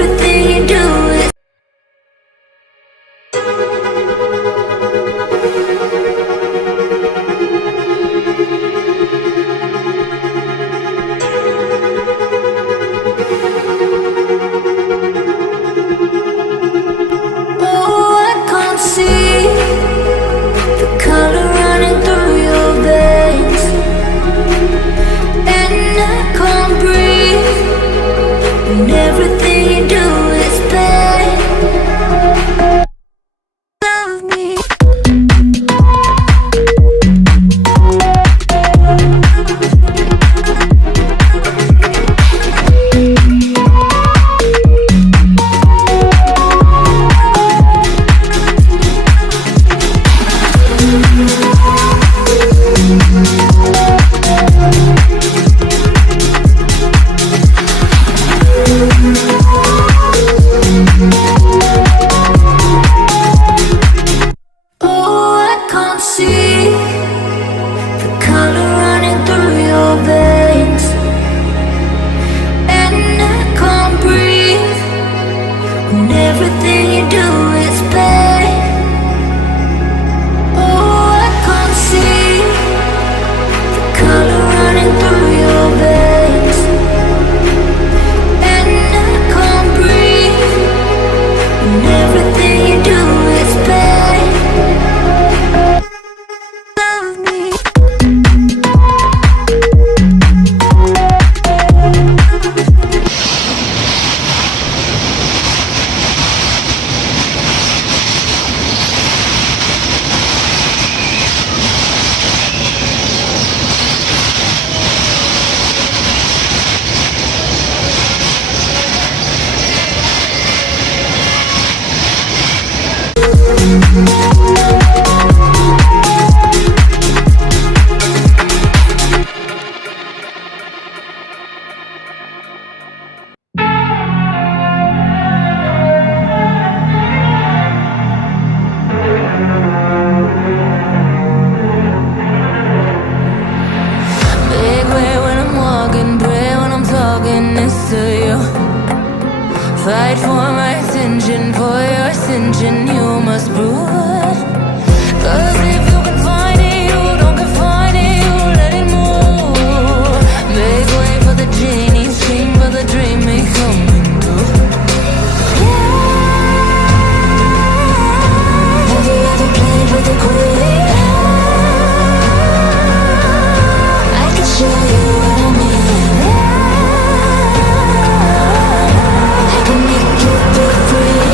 everything you do is fight for my attention, for your ascension, you must prove. 'Cause if you can find it, you don't confine it, you let it move. Make way for the genie, scream for the dream may come into. Have you ever played with a queen? I can show you what I mean. I can make you feel free.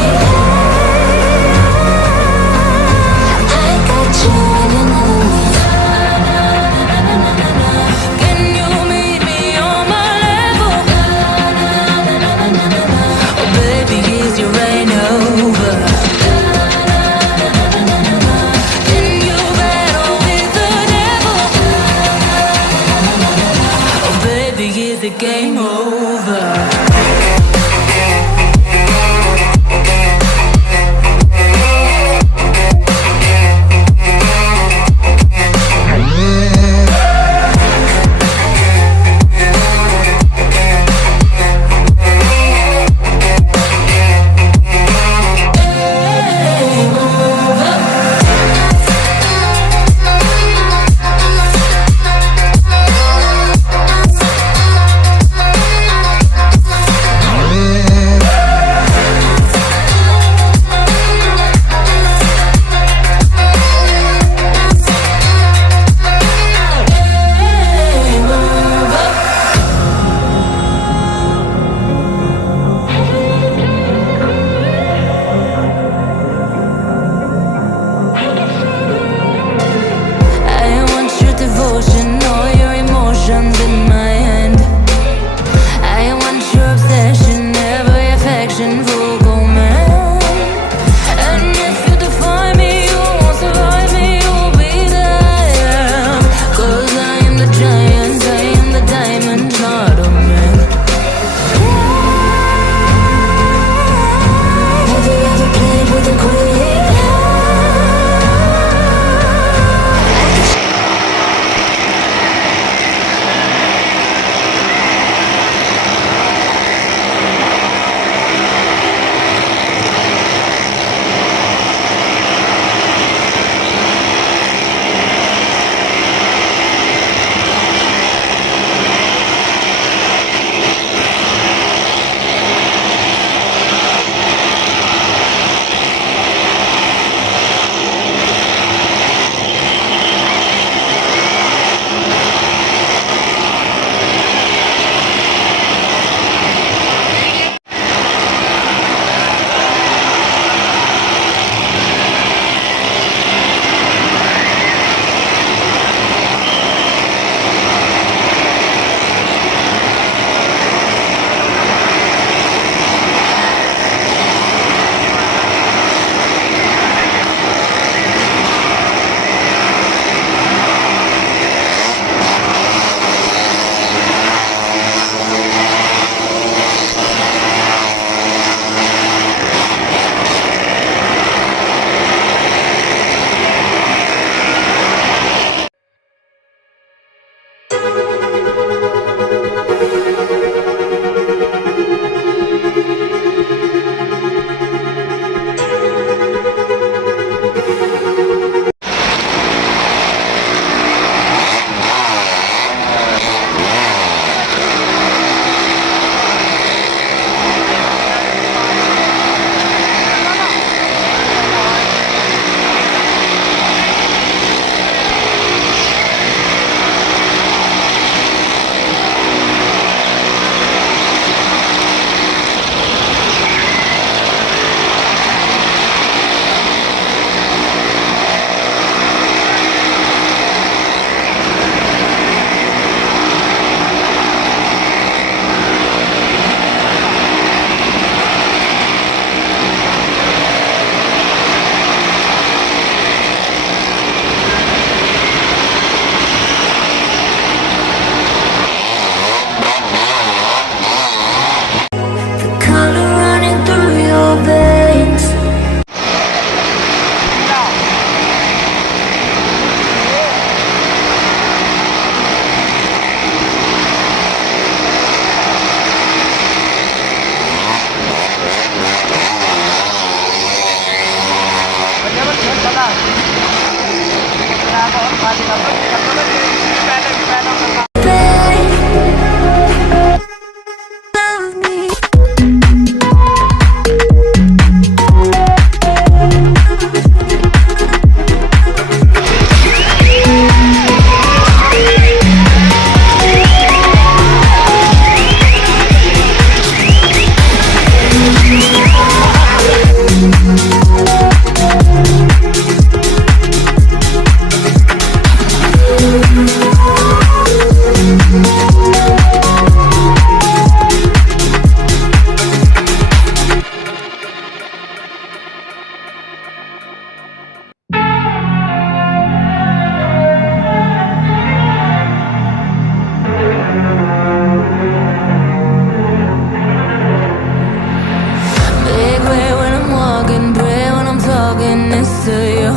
Big way when I'm walking, pray when I'm talking next to you.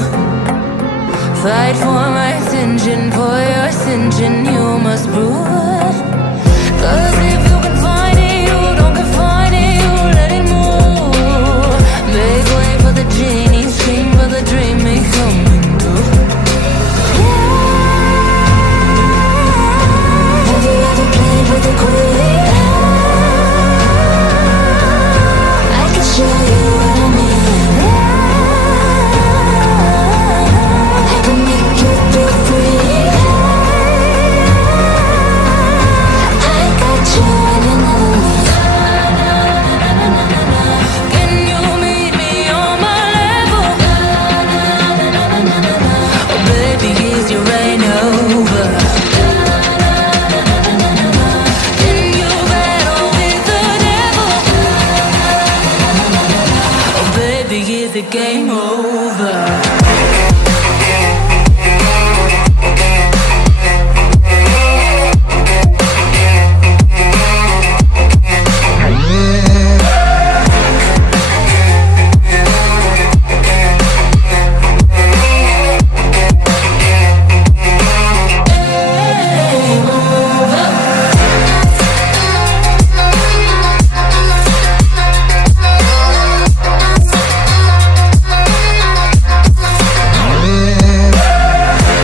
Fight for my attention, for your ascension, you must prove. Cause if you can find it, you don't confine it, you let it move. Make way for the genie, scream for the dream, may come true. Have you ever played with the queen? I can show you what I mean. I can make you feel free. I got you and you know me. Can you meet me on my level? Oh baby, is your reign over? Can you battle with the devil? Oh baby, is the game over?